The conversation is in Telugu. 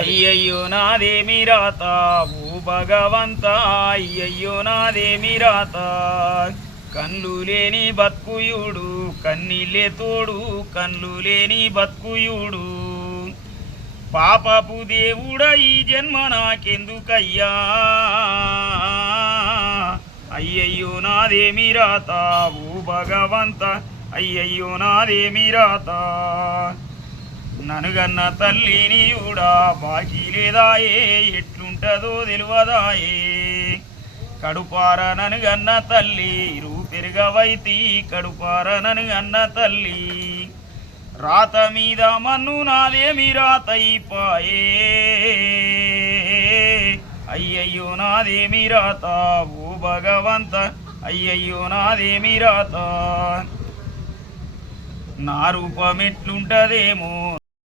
అయ్యయ్యో నాదేమి రాత ఓ భగవంత, అయ్యయ్యో నాదేమి రాత. కన్ను లేని బతుకుయుడు కన్నీళ్ళే తోడు, కన్ను లేని బతుకుయుడు. పాపపు దేవుడ ఈ జన్మ నాకెందుకయ్యా, అయ్యయ్యో నాదేమి రాత ఓ భగవంత, అయ్యయ్యో నాదేమి రాత. ననుగన్న తల్లి నీవుడా బాకీ లేదాయే, ఎట్లుంటదో తెలియదాయే. కడుపార ననుగన్న తల్లి రూపెరుగవైతి, కడుపార ననుగన్న తల్లి. రాత మీద మన్ను నాదేమి రాతయిపాయే, అయ్యయ్యో నాదేమి రాత ఓ భగవంత, అయ్యయ్యో నాదేమి రాత. నా రూపమెట్లుంటదేమో